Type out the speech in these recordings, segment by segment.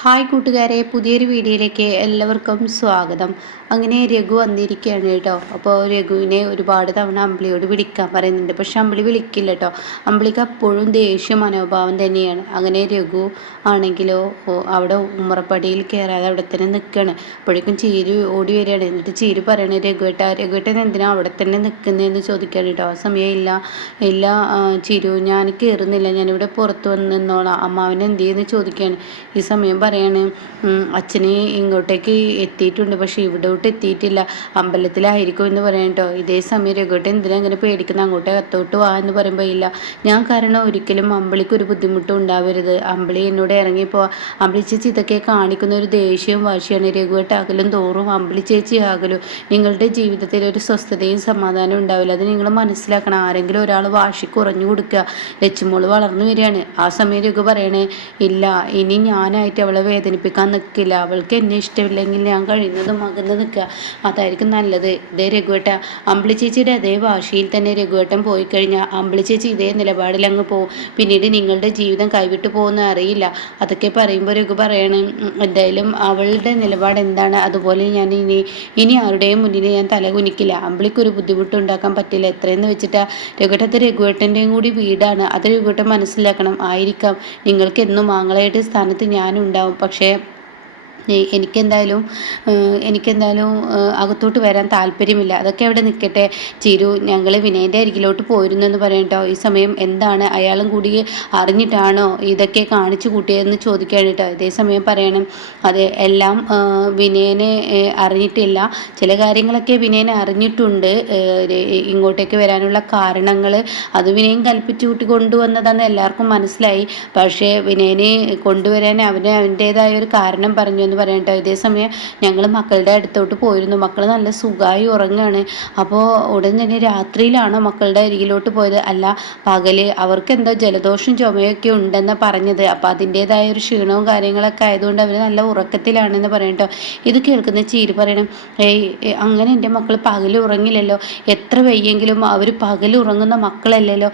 Hi കൂട്ടുകാരെ, പുതിയൊരു വീഡിയോയിലേക്ക് എല്ലാവർക്കും സ്വാഗതം. അങ്ങനെ രഘു വന്നിരിക്കുകയാണ് കേട്ടോ. അപ്പോൾ രഘുവിനെ ഒരുപാട് തവണ അമ്പിളിയോട് വിളിക്കാൻ പറയുന്നുണ്ട്, പക്ഷെ അമ്പിളി വിളിക്കില്ല കേട്ടോ. അമ്പിളിക്ക് അപ്പോഴും ദേഷ്യ മനോഭാവം തന്നെയാണ്. അങ്ങനെ രഘു ആണെങ്കിലോ അവിടെ ഉമ്മറപ്പടിയിൽ കയറാതെ അവിടെ തന്നെ നിൽക്കുകയാണ്. അപ്പോഴേക്കും ചീരു ഓടി വരികയാണ്. എന്നിട്ട് ചീരു പറയണേ, രഘുവേട്ടൻ എന്തിനാ അവിടെ തന്നെ നിൽക്കുന്നതെന്ന് ചോദിക്കുകയാണ് കേട്ടോ. ആ സമയം ഇല്ല ചിരു, ഞാൻ കയറുന്നില്ല, ഞാനിവിടെ പുറത്ത് വന്ന് നിന്നോളാം, അമ്മാവൻ എന്ത് ചെയ്യുന്നു ചോദിക്കുകയാണ്. ഈ സമയം പറയാണ്, അച്ഛന് ഇങ്ങോട്ടേക്ക് എത്തിയിട്ടുണ്ട്, പക്ഷെ ഇവിടോട്ട് എത്തിയിട്ടില്ല, അമ്പലത്തിലായിരിക്കും എന്ന് പറയാം കേട്ടോ. ഇതേ സമയം രഘുവേട്ടൻ എന്തിനാ അങ്ങനെ പേടിക്കുന്നത്, അങ്ങോട്ടേ അത്തോട്ട് വാ എന്ന് പറയുമ്പോൾ ഇല്ല, ഞാൻ കാരണം ഒരിക്കലും അമ്പിളിക്ക് ഒരു ബുദ്ധിമുട്ടും ഉണ്ടാവരുത്, അമ്പിളി എന്നോട് ഇറങ്ങിപ്പോ. അമ്പിളി ചേച്ചി ഇതൊക്കെ കാണിക്കുന്ന ഒരു ദേഷ്യവും വാശിയാണ്. രഘുവേട്ട അകലും തോറും അമ്പിളി ചേച്ചി അകലും നിങ്ങളുടെ ജീവിതത്തിൽ ഒരു സ്വസ്ഥതയും സമാധാനവും ഉണ്ടാവില്ല, അത് നിങ്ങൾ മനസ്സിലാക്കണം. ആരെങ്കിലും ഒരാൾ വാശി കുറഞ്ഞു കൊടുക്കുക. ലച്ചുമോള് വളർന്നു വരികയാണ്. ആ സമയം രഘു പറയണേ, ഇല്ല, ഇനി ഞാനായിട്ട് അവളെ വേദനിപ്പിക്കാൻ നിൽക്കില്ല, അവൾക്ക് എന്നെ ഇഷ്ടമില്ലെങ്കിൽ ഞാൻ കഴിയുന്നതും അകന്ന് നിൽക്കുക, അതായിരിക്കും നല്ലത്. ഇതേ രഘുവേട്ട, അമ്പിളി ചേച്ചിയുടെ അതേ ഭാഷയിൽ തന്നെ രഘുവേട്ടൻ പോയി കഴിഞ്ഞാൽ അമ്പിളി ചേച്ചി ഇതേ നിലപാടിൽ അങ്ങ് പോകും, പിന്നീട് നിങ്ങളുടെ ജീവിതം കൈവിട്ടു പോകുന്ന അറിയില്ല. അതൊക്കെ പറയുമ്പോൾ രഘു പറയണം, എന്തായാലും അവളുടെ നിലപാട് എന്താണ് അതുപോലെ ഞാൻ ഇനി ആരുടെയും മുന്നിൽ ഞാൻ തലകുനിക്കില്ല, അമ്പിളിക്കൊരു ബുദ്ധിമുട്ടുണ്ടാക്കാൻ പറ്റില്ല. എത്രയെന്ന് വെച്ചിട്ടാ രഘുവേട്ടത്തെ, രഘുവേട്ടൻ്റെയും കൂടി വീടാണ്, അത് രഘുവേട്ടൻ മനസ്സിലാക്കണം. ആയിരിക്കാം നിങ്ങൾക്ക് എന്നും ആങ്ങളായിട്ട് സ്ഥാനത്ത് ഞാനുണ്ടാവും, പക്ഷേ എനിക്കെന്തായാലും അകത്തോട്ട് വരാൻ താല്പര്യമില്ല, അതൊക്കെ അവിടെ നിൽക്കട്ടെ. ചിരു, ഞങ്ങൾ വിനയൻ്റെ അരികിലോട്ട് പോയിരുന്നു എന്ന് പറയട്ടോ. ഈ സമയം എന്താണ്, അയാളും കൂടി അറിഞ്ഞിട്ടാണോ ഇതൊക്കെ കാണിച്ചു കൂട്ടിയതെന്ന് ചോദിക്കുകയാണ് കേട്ടോ. ഇതേ സമയം പറയണം, അത് എല്ലാം വിനയനെ അറിഞ്ഞിട്ടില്ല, ചില കാര്യങ്ങളൊക്കെ വിനയനെ അറിഞ്ഞിട്ടുണ്ട്, ഇങ്ങോട്ടേക്ക് വരാനുള്ള കാരണങ്ങൾ അത് വിനയൻ കൽപ്പിച്ചു കൂട്ടി കൊണ്ടുവന്നതെന്ന് എല്ലാവർക്കും മനസ്സിലായി, പക്ഷേ വിനയനെ കൊണ്ടുവരാൻ അവൻ്റേതായ ഒരു കാരണം പറഞ്ഞു എന്ന് പറയട്ടോ. ഇതേ സമയം ഞങ്ങൾ മക്കളുടെ അടുത്തോട്ട് പോയിരുന്നു, മക്കൾ നല്ല സുഖമായി ഉറങ്ങുകയാണ്. അപ്പോൾ ഉടൻ തന്നെ രാത്രിയിലാണോ മക്കളുടെ അരികിലോട്ട് പോയത്? അല്ല, പകല്. അവർക്ക് എന്തോ ജലദോഷം ചുമയൊക്കെ ഉണ്ടെന്ന് പറഞ്ഞത്, അപ്പോൾ അതിൻ്റേതായ ഒരു ക്ഷീണവും കാര്യങ്ങളൊക്കെ ആയതുകൊണ്ട് അവർ നല്ല ഉറക്കത്തിലാണെന്ന് പറയട്ടോ. ഇത് കേൾക്കുന്ന ചീര് പറയണം, അങ്ങനെ എൻ്റെ മക്കൾ പകൽ ഉറങ്ങില്ലല്ലോ, എത്ര വയ്യെങ്കിലും അവർ പകൽ ഉറങ്ങുന്ന മക്കളല്ലല്ലോ.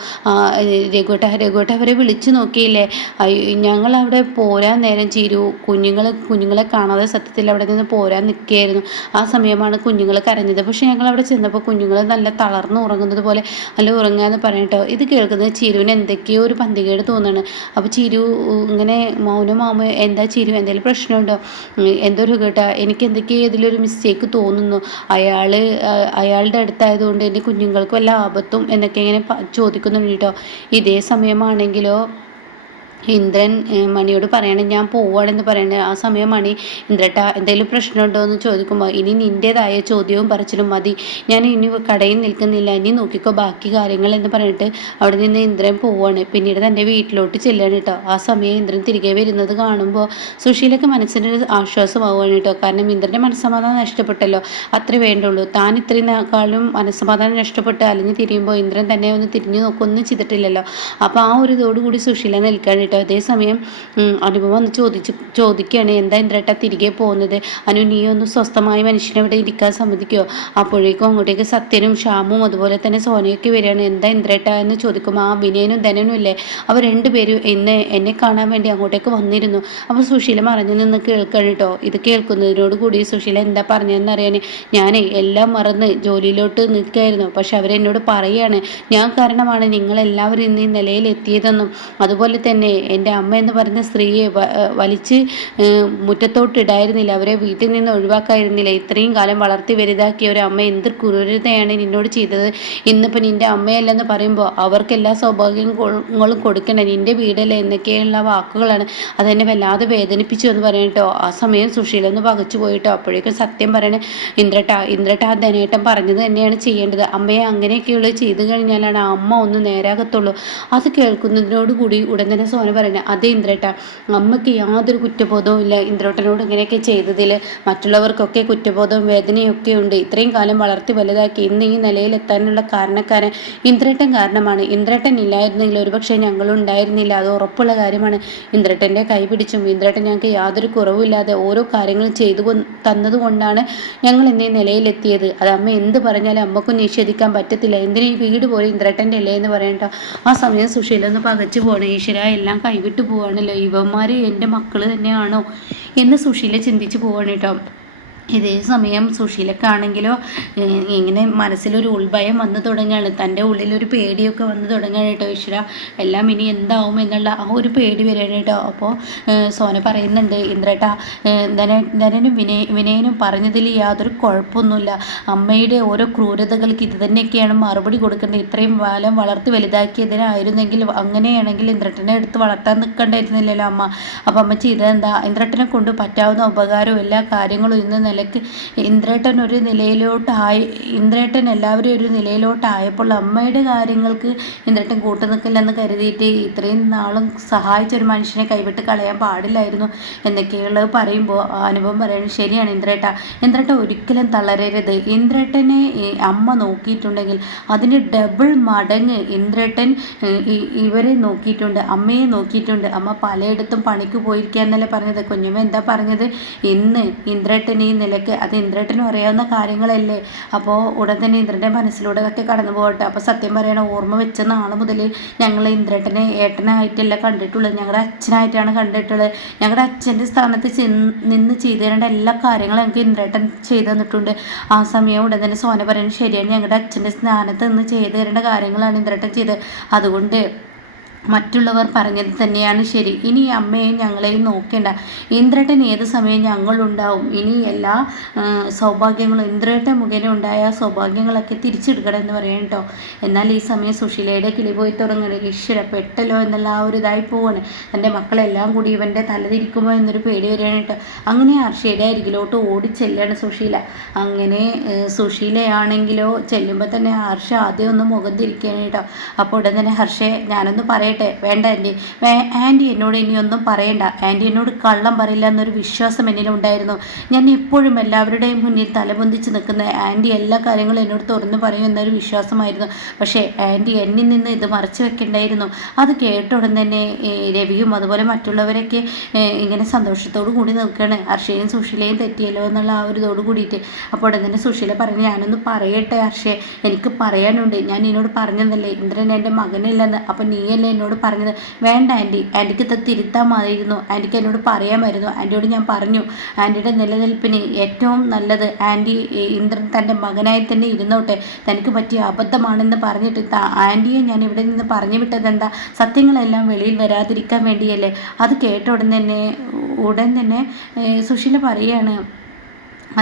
രഘുവേട്ട അവരെ വിളിച്ചു നോക്കിയില്ലേ, ഞങ്ങൾ അവിടെ പോരാൻ നേരം ചീരു കുഞ്ഞുങ്ങളെ കാണാതെ സത്യത്തിൽ അവിടെ നിന്ന് പോരാൻ നിൽക്കുകയായിരുന്നു. ആ സമയമാണ് കുഞ്ഞുങ്ങൾ കരഞ്ഞത്, പക്ഷെ ഞങ്ങൾ അവിടെ ചെന്നപ്പോൾ കുഞ്ഞുങ്ങൾ നല്ല തളർന്ന് ഉറങ്ങുന്നത് പോലെ നല്ല ഉറങ്ങാന്ന് പറയട്ടോ. ഇത് കേൾക്കുന്നത് ചിരുവിന് എന്തൊക്കെയോ ഒരു പന്തികേട് തോന്നുകയാണ്. അപ്പോൾ ചിരു ഇങ്ങനെ മൗനമാമോ, എന്താ ചിരു, എന്തെങ്കിലും പ്രശ്നമുണ്ടോ, എന്തോ കേട്ടാ, എനിക്ക് എന്തൊക്കെയോ ഇതിലൊരു മിസ്റ്റേക്ക് തോന്നുന്നു, അയാളുടെ അടുത്തായതുകൊണ്ട് എൻ്റെ കുഞ്ഞുങ്ങൾക്ക് വല്ല ആപത്തും എന്നൊക്കെ ഇങ്ങനെ ചോദിക്കുന്നുണ്ട് കേട്ടോ. ഇതേ സമയമാണെങ്കിലോ ഇന്ദ്രൻ മണിയോട് പറയണം, ഞാൻ പോവാണെന്ന് പറയണേ. ആ സമയം മണി, ഇന്ദ്രട്ട എന്തെങ്കിലും പ്രശ്നമുണ്ടോ എന്ന് ചോദിക്കുമ്പോൾ, ഇനി നിൻ്റേതായ ചോദ്യവും പറച്ചിലും മതി, ഞാൻ ഇനി കടയിൽ നിൽക്കുന്നില്ല, ഇനി നോക്കിക്കോ ബാക്കി കാര്യങ്ങൾ എന്ന് പറഞ്ഞിട്ട് അവിടെ നിന്ന് ഇന്ദ്രൻ പോവാണ്. പിന്നീട് തൻ്റെ വീട്ടിലോട്ട് ചെല്ലുകയാണ് കേട്ടോ. ആ സമയം ഇന്ദ്രൻ തിരികെ വരുന്നത് കാണുമ്പോൾ സുശീലയ്ക്ക് മനസ്സിനൊരു ആശ്വാസമാവുകയാണ് കേട്ടോ. കാരണം ഇന്ദ്രൻ്റെ മനസ്സമാധാനം നഷ്ടപ്പെട്ടല്ലോ, അത്രേ വേണ്ടുള്ളൂ. താൻ ഇത്രയും കാലം മനസ്സമാധാനം നഷ്ടപ്പെട്ട് അലിഞ്ഞ് തിരിയുമ്പോൾ ഇന്ദ്രൻ തന്നെ ഒന്ന് തിരിഞ്ഞു നോക്കൊന്നും ചെയ്തിട്ടില്ലല്ലോ. അപ്പോൾ ആ ഒരു ഇതോടുകൂടി സുശീല നിൽക്കുകയാണ് കേട്ടോ. അതേസമയം അനുപമ വന്ന് ചോദിക്കുകയാണ്, എന്താ ഇന്ദ്രേട്ട തിരികെ പോകുന്നത്, അനു നീ ഒന്ന് സ്വസ്ഥമായ മനുഷ്യനെ ഇവിടെ ഇരിക്കാൻ സമ്മതിക്കുമോ? അപ്പോഴേക്കും അങ്ങോട്ടേക്ക് സത്യനും ഷാമും അതുപോലെ തന്നെ സോനയൊക്കെ വരികയാണ്. എന്താ ഇന്ദ്രേട്ട എന്ന് ചോദിക്കുമ്പോൾ, ആ വിനയനും ധനനും ഇല്ലേ, അവർ രണ്ടുപേരും ഇന്ന് എന്നെ കാണാൻ വേണ്ടി അങ്ങോട്ടേക്ക് വന്നിരുന്നു. അപ്പോൾ സുശീല മറഞ്ഞു നിന്ന് കേൾക്കണം കേട്ടോ. ഇത് കേൾക്കുന്നതിനോട് കൂടി സുശീല എന്താ പറഞ്ഞതെന്ന് അറിയാൻ, ഞാൻ എല്ലാം മറന്ന് ജോലിയിലോട്ട് നിൽക്കുകയായിരുന്നു, പക്ഷെ അവരെന്നോട് പറയുകയാണ്, ഞാൻ കാരണമാണ് നിങ്ങളെല്ലാവരും ഇന്ന് ഈ നിലയിലെത്തിയതെന്നും അതുപോലെ തന്നെ എൻ്റെ അമ്മ എന്ന് പറയുന്ന സ്ത്രീയെ വലിച്ച് മുറ്റത്തോട്ടിടായിരുന്നില്ല, അവരെ വീട്ടിൽ നിന്ന് ഒഴിവാക്കായിരുന്നില്ല, ഇത്രയും കാലം വളർത്തി വലുതാക്കിയ ഒരു അമ്മ എന്ത് ക്രൂരതയാണ് നിന്നോട് ചെയ്തത്, ഇന്നിപ്പോൾ നിൻ്റെ അമ്മയല്ലെന്ന് പറയുമ്പോൾ അവർക്ക് എല്ലാ സൗഭാഗ്യങ്ങളും കൊടുക്കണം, നിൻ്റെ വീടല്ലേ എന്നൊക്കെയുള്ള വാക്കുകളാണ്, അതെന്നെ വല്ലാതെ വേദനിപ്പിച്ചു എന്ന് പറയട്ടോ. ആ സമയം സുശീല ഒന്ന് പകച്ചു പോയിട്ടോ. അപ്പോഴേക്കും സത്യം പറയണേ, ഇന്ദ്രട്ട ആ ധനേട്ടൻ പറഞ്ഞത് തന്നെയാണ് ചെയ്യേണ്ടത്, അമ്മയെ അങ്ങനെയൊക്കെയുള്ള ചെയ്തു കഴിഞ്ഞാലാണ് ആ അമ്മ ഒന്ന് നേരാകത്തുള്ളൂ. അത് കേൾക്കുന്നതിനോടുകൂടി ഉടൻ തന്നെ സോന പറയുന്നത്, അതേ ഇന്ദ്രേട്ട, അമ്മയ്ക്ക് യാതൊരു കുറ്റബോധവും ഇല്ല, ഇന്ദ്രേട്ടനോട് ഇങ്ങനെയൊക്കെ ചെയ്തതിൽ മറ്റുള്ളവർക്കൊക്കെ കുറ്റബോധവും വേദനയൊക്കെ ഉണ്ട്, ഇത്രയും കാലം വളർത്തി വലുതാക്കി ഇന്ന് ഈ നിലയിലെത്താനുള്ള കാരണക്കാരൻ ഇന്ദ്രേട്ടൻ കാരണമാണ്, ഇന്ദ്രേട്ടൻ ഇല്ലായിരുന്നെങ്കിൽ ഒരുപക്ഷെ ഞങ്ങളുണ്ടായിരുന്നില്ല, അത് ഉറപ്പുള്ള കാര്യമാണ്, ഇന്ദ്രേട്ടൻ്റെ കൈ പിടിച്ചും ഇന്ദ്രേട്ടൻ ഞങ്ങൾക്ക് യാതൊരു കുറവില്ലാതെ ഓരോ കാര്യങ്ങളും ചെയ്തു തന്നതുകൊണ്ടാണ് ഞങ്ങൾ ഇന്ന് ഈ നിലയിലെത്തിയത്, അത് അമ്മ എന്ത് പറഞ്ഞാലും അമ്മക്കും നിഷേധിക്കാൻ പറ്റത്തില്ല, എന്തിനും ഈ വീട് പോലെ ഇന്ദ്രേട്ടൻ്റെ അല്ലേ എന്ന് പറയട്ടോ. ആ സമയം സുശീല ഒന്ന് പകച്ചു പോകണം, ഈശ്വര എല്ലാം ഞാൻ കൈവിട്ട് പോവാണല്ലോ, ഇവന്മാർ എൻ്റെ മക്കൾ തന്നെയാണോ എന്ന് സുശീല ചിന്തിച്ച് പോവാണ് കേട്ടോ. ഇതേ സമയം സുശീലക്കാണെങ്കിലോ ഇങ്ങനെ മനസ്സിലൊരു ഉൾഭയം വന്നു തുടങ്ങുകയാണ്. തൻ്റെ ഉള്ളിലൊരു പേടിയൊക്കെ വന്നു തുടങ്ങുകയാണ് കേട്ടോ. ഈശ്വര, എല്ലാം ഇനി എന്താവും എന്നുള്ള ആ ഒരു പേടി വരികയാണ് കേട്ടോ. അപ്പോൾ സോന പറയുന്നുണ്ട്, ഇന്ദ്രേട്ടാ, ധനനും വിനയനും പറഞ്ഞതിൽ യാതൊരു കുഴപ്പമൊന്നുമില്ല. അമ്മയുടെ ഓരോ ക്രൂരതകൾക്ക് ഇത് തന്നെയൊക്കെയാണ് മറുപടി കൊടുക്കേണ്ടത്. ഇത്രയും കാലം വളർത്തി വലുതാക്കിയതിനായിരുന്നെങ്കിൽ അങ്ങനെയാണെങ്കിൽ ഇന്ദ്രട്ടനെ എടുത്ത് വളർത്താൻ നിൽക്കണ്ടായിരുന്നില്ലല്ലോ അമ്മ. അപ്പം അമ്മ ചെയ്തതെന്താ? ഇന്ദ്രട്ടനെ കൊണ്ട് പറ്റാവുന്ന ഉപകാരവും എല്ലാ കാര്യങ്ങളും ഇന്ന് നിലയ്ക്ക് ഇന്ദ്രേട്ടൻ എല്ലാവരും ഒരു നിലയിലോട്ടായപ്പോൾ അമ്മയുടെ കാര്യങ്ങൾക്ക് ഇന്ദ്രേട്ടൻ കൂട്ടു നിൽക്കില്ലെന്ന് കരുതിയിട്ട് ഇത്രയും നാളും സഹായിച്ചൊരു മനുഷ്യനെ കൈവിട്ട് കളയാൻ പാടില്ലായിരുന്നു എന്നൊക്കെയുള്ളത് പറയുമ്പോൾ അനുഭവം പറയുന്നത് ശരിയാണ് ഇന്ദ്രേട്ട ഒരിക്കലും തളരരുത്. ഇന്ദ്രേട്ടനെ അമ്മ നോക്കിയിട്ടുണ്ടെങ്കിൽ അതിന് ഡബിൾ മടങ്ങ് ഇന്ദ്രേട്ടൻ ഇവരെ നോക്കിയിട്ടുണ്ട്, അമ്മയെ നോക്കിയിട്ടുണ്ട്. അമ്മ പലയിടത്തും പണിക്ക് പോയിരിക്കുക എന്നല്ലേ പറഞ്ഞത്. കുഞ്ഞമ്മ എന്താ പറഞ്ഞത്? ഇന്ന് ഇന്ദ്രേട്ടൻ ഈ നിലയ്ക്ക്, അത് ഇന്ദ്രേട്ടനും അറിയാവുന്ന കാര്യങ്ങളല്ലേ. അപ്പോൾ ഉടൻ തന്നെ ഇന്ദ്രൻ്റെ മനസ്സിലൂടെ അതൊക്കെ കടന്നു പോകട്ടെ. അപ്പോൾ സത്യം പറയണം, ഓർമ്മ വെച്ച നാൾ മുതൽ ഞങ്ങൾ ഇന്ദ്രേട്ടനെ ഏട്ടനായിട്ടല്ല കണ്ടിട്ടുള്ളത്, ഞങ്ങളുടെ അച്ഛനായിട്ടാണ് കണ്ടിട്ടുള്ളത്. ഞങ്ങളുടെ അച്ഛൻ്റെ സ്ഥാനത്ത് നിന്ന് ചെയ്തു തരേണ്ട എല്ലാ കാര്യങ്ങളും ഞങ്ങൾക്ക് ഇന്ദ്രേട്ടൻ ചെയ്തു തന്നിട്ടുണ്ട്. ആ സമയം ഉടൻ തന്നെ സോന പറയുന്നത് ശരിയാണ്, ഞങ്ങളുടെ അച്ഛൻ്റെ സ്ഥാനത്ത് നിന്ന് ചെയ്തു തരേണ്ട കാര്യങ്ങളാണ് ഇന്ദ്രേട്ടൻ ചെയ്തത്. അതുകൊണ്ട് മറ്റുള്ളവർ പറഞ്ഞത് തന്നെയാണ് ശരി. ഇനി അമ്മയെയും ഞങ്ങളെയും നോക്കേണ്ട. ഇന്ദ്രേട്ടൻ ഏത് സമയം ഞങ്ങളുണ്ടാവും. ഇനി എല്ലാ സൗഭാഗ്യങ്ങളും ഇന്ദ്രേട്ടൻ മുഖേന ഉണ്ടായ സൗഭാഗ്യങ്ങളൊക്കെ തിരിച്ചെടുക്കണം എന്ന് പറയാം കേട്ടോ. എന്നാൽ ഈ സമയം സുശീലയുടെ കിളി പോയി തുടങ്ങുന്നത്. ഈശ്വര, പെട്ടല്ലോ എന്നുള്ള ആ ഒരു ഇതായി പോവാണ്. എൻ്റെ മക്കളെല്ലാം കൂടി ഇവൻ്റെ തലതിരിക്കുമോ എന്നൊരു പേടി വരികയാണ് കേട്ടോ. അങ്ങനെ ഹർഷയുടെ അരികിലോട്ട് ഓടിച്ചെല്ലാണ് സുശീല. അങ്ങനെ സുശീലയാണെങ്കിലോ ചെല്ലുമ്പോൾ തന്നെ ഹർഷ ആദ്യം ഒന്ന് മുഖം തിരിക്കുകയാണ് കേട്ടോ. അപ്പോൾ ഉടൻ തന്നെ ഹർഷയെ ഞാനൊന്ന് പറയട്ടെ. വേണ്ട ആൻറ്റി എന്നോട് ഇനിയൊന്നും പറയണ്ട. ആൻറ്റി എന്നോട് കള്ളം പറയില്ല എന്നൊരു വിശ്വാസം എന്നിലുണ്ടായിരുന്നു. ഞാൻ എപ്പോഴും എല്ലാവരുടെയും മുന്നിൽ തലപൊന്തിച്ച് നിൽക്കുന്ന ആൻറ്റി എല്ലാ കാര്യങ്ങളും എന്നോട് തുറന്നു പറയും എന്നൊരു വിശ്വാസമായിരുന്നു. പക്ഷേ ആൻറ്റി എന്നിൽ നിന്ന് ഇത് മറച്ചു വെക്കേണ്ടായിരുന്നു. അത് കേട്ട ഉടൻ തന്നെ രവിയും അതുപോലെ മറ്റുള്ളവരൊക്കെ ഇങ്ങനെ സന്തോഷത്തോടു കൂടി നിൽക്കുകയാണ്. ഹർഷയും സുശീലയും തെറ്റിയല്ലോ എന്നുള്ള ആ ഒരു ഇതോട് കൂടിയിട്ട്. അപ്പോൾ ഉടൻ തന്നെ സുശീല പറഞ്ഞു, ഞാനൊന്ന് പറയട്ടെ ഹർഷേ, എനിക്ക് പറയാനുണ്ട്. ഞാൻ എന്നോട് പറഞ്ഞതല്ലേ ഇന്ദ്രൻ എൻ്റെ മകനില്ലെന്ന്. അപ്പം നീയല്ലേ എന്നോട് പറഞ്ഞത്? വേണ്ട ആൻറ്റി, ആൻറ്റിക്ക് ഇത് തിരുത്താമായിരുന്നു. ആൻറ്റിക്ക് എന്നോട് പറയാമായിരുന്നു. ആൻറ്റിയോട് ഞാൻ പറഞ്ഞു, ആൻറ്റിയുടെ നിലനിൽപ്പിന് ഏറ്റവും നല്ലത് ആൻറ്റി ഇന്ദ്രൻ തൻ്റെ മകനായി തന്നെ ഇരുന്നോട്ടെ, തനിക്ക് പറ്റിയ അബദ്ധമാണെന്ന് പറഞ്ഞിട്ട് ആൻറ്റിയെ ഞാൻ ഇവിടെ നിന്ന് പറഞ്ഞു വിട്ടത് എന്താ? സത്യങ്ങളെല്ലാം വെളിയിൽ വരാതിരിക്കാൻ വേണ്ടിയല്ലേ. അത് കേട്ട ഉടൻ തന്നെ സുശീല പറയുകയാണ്,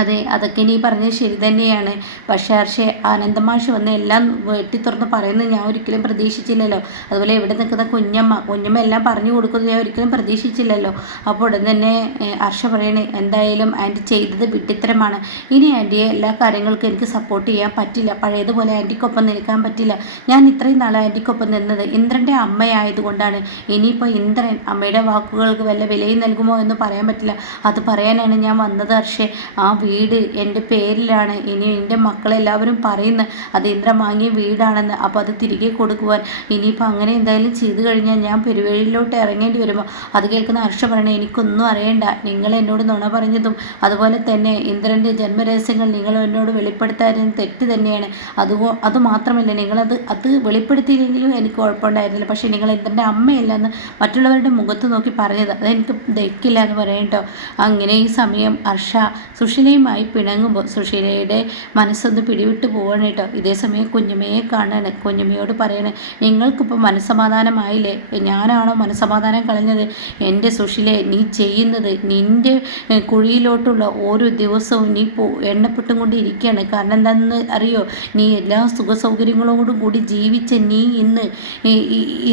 അതെ, അതൊക്കെ നീ പറഞ്ഞത് ശരി തന്നെയാണ്. പക്ഷേ ആനന്ദമാഷ് വന്ന് എല്ലാം വെട്ടിത്തുറന്ന് പറയുന്നത് ഞാൻ ഒരിക്കലും പ്രതീക്ഷിച്ചില്ലല്ലോ. അതുപോലെ ഇവിടെ നിൽക്കുന്ന കുഞ്ഞമ്മ എല്ലാം പറഞ്ഞു കൊടുക്കുന്നത് ഞാൻ ഒരിക്കലും പ്രതീക്ഷിച്ചില്ലല്ലോ. അപ്പോൾ ഉടൻ തന്നെ ഹർഷ പറയണേ, എന്തായാലും ആൻറ്റി ചെയ്തത് വിഡ്ഢിത്തരമാണ്. ഇനി ആൻറ്റിയെ എല്ലാ കാര്യങ്ങൾക്കും എനിക്ക് സപ്പോർട്ട് ചെയ്യാൻ പറ്റില്ല. പഴയതുപോലെ ആൻറ്റിക്കൊപ്പം നിൽക്കാൻ പറ്റില്ല. ഞാൻ ഇത്രയും നാളെ ആൻറ്റിക്കൊപ്പം നിന്നത് ഇന്ദ്രൻ്റെ അമ്മയായതുകൊണ്ടാണ്. ഇനിയിപ്പോൾ ഇന്ദ്രൻ അമ്മയുടെ വാക്കുകൾക്ക് വല്ല വിലയും നൽകുമോ എന്ന് പറയാൻ പറ്റില്ല. അത് പറയാനാണ് ഞാൻ വന്നത് ഹർഷേ. ആ വീട് എൻ്റെ പേരിലാണ്. ഇനി എൻ്റെ മക്കളെല്ലാവരും പറയുന്നത് അത് ഇന്ദ്രൻ വാങ്ങിയ വീടാണെന്ന്. അപ്പോൾ അത് തിരികെ കൊടുക്കുവാൻ ഇനിയിപ്പോൾ അങ്ങനെ എന്തായാലും ചെയ്തു കഴിഞ്ഞാൽ ഞാൻ പെരുവഴിയിലോട്ട് ഇറങ്ങേണ്ടി വരുമ്പോൾ അത് കേൾക്കുന്ന ഹർഷ പറയണേ, എനിക്കൊന്നും അറിയണ്ട. നിങ്ങൾ എന്നോട് നുണ പറഞ്ഞതും അതുപോലെ തന്നെ ഇന്ദ്രൻ്റെ ജന്മരഹസ്യങ്ങൾ നിങ്ങൾ എന്നോട് വെളിപ്പെടുത്താനും തെറ്റ് തന്നെയാണ്. അതുമാത്രമല്ല, അത് വെളിപ്പെടുത്തിയില്ലെങ്കിലും എനിക്ക് കുഴപ്പമുണ്ടായിരുന്നില്ല. പക്ഷേ നിങ്ങൾ ഇന്ദ്രൻ്റെ അമ്മയല്ലെന്ന് മറ്റുള്ളവരുടെ മുഖത്ത് നോക്കി പറഞ്ഞത് അതെനിക്ക് ദഹിക്കില്ല എന്ന് പറയാം കേട്ടോ. അങ്ങനെ ഈ സമയം ഹർഷ സുശീലയുമായി പിണങ്ങുമ്പോൾ സുശീലയുടെ മനസ്സൊന്ന് പിടിവിട്ട് പോവാണ് കേട്ടോ. ഇതേ സമയം കുഞ്ഞമ്മയെ കാണാണ്. കുഞ്ഞമ്മയോട് പറയണേ, നിങ്ങൾക്കിപ്പോൾ മനസ്സമാധാനമായില്ലേ? ഞാനാണോ മനസ്സമാധാനം കളഞ്ഞത്? എൻ്റെ സുശീലയെ, നീ ചെയ്യുന്നത് നിൻ്റെ കുഴിയിലോട്ടുള്ള ഓരോ ദിവസവും നീ എണ്ണപ്പെട്ടും കൊണ്ടിരിക്കുകയാണ്. കാരണം എന്താണെന്ന് അറിയോ? നീ എല്ലാ സുഖസൗകര്യങ്ങളോടും കൂടി ജീവിച്ച നീ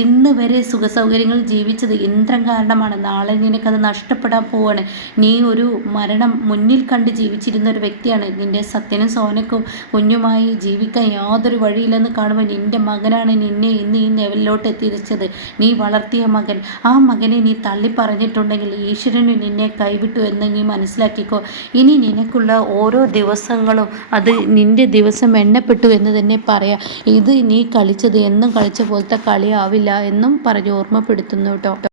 ഇന്ന് വരെ സുഖസൗകര്യങ്ങൾ ജീവിച്ചത് ഇന്ദ്രൻ കാരണമാണ്. നാളെ നിനക്കത് നഷ്ടപ്പെടാൻ പോവാണ്. നീ ഒരു മരണം മുന്നിൽ കണ്ട് ജീവിച്ചിരുന്ന ഒരു വ്യക്തിയാണ്. നിൻ്റെ സത്യനും സോനക്കും കുഞ്ഞുമായി ജീവിക്കാൻ യാതൊരു വഴിയില്ലെന്ന് കാണുമ്പോൾ നിൻ്റെ മകനാണ് നിന്നെ ഇന്ന് ഈ ലെവലിലോട്ട് എത്തിച്ചത്. നീ വളർത്തിയ മകൻ, ആ മകനെ നീ തള്ളി പറഞ്ഞിട്ടുണ്ടെങ്കിൽ ഈശ്വരന് നിന്നെ കൈവിട്ടു എന്ന് നീ മനസ്സിലാക്കിക്കോ. ഇനി നിനക്കുള്ള ഓരോ ദിവസങ്ങളും അത് നിൻ്റെ ദിവസം എണ്ണപ്പെട്ടു എന്ന് തന്നെ പറയാം. ഇത് നീ കളിച്ചത് എന്നും കളിച്ച പോലത്തെ കളിയാവില്ല എന്നും പറഞ്ഞ് ഓർമ്മപ്പെടുത്തുന്നു കേട്ടോ.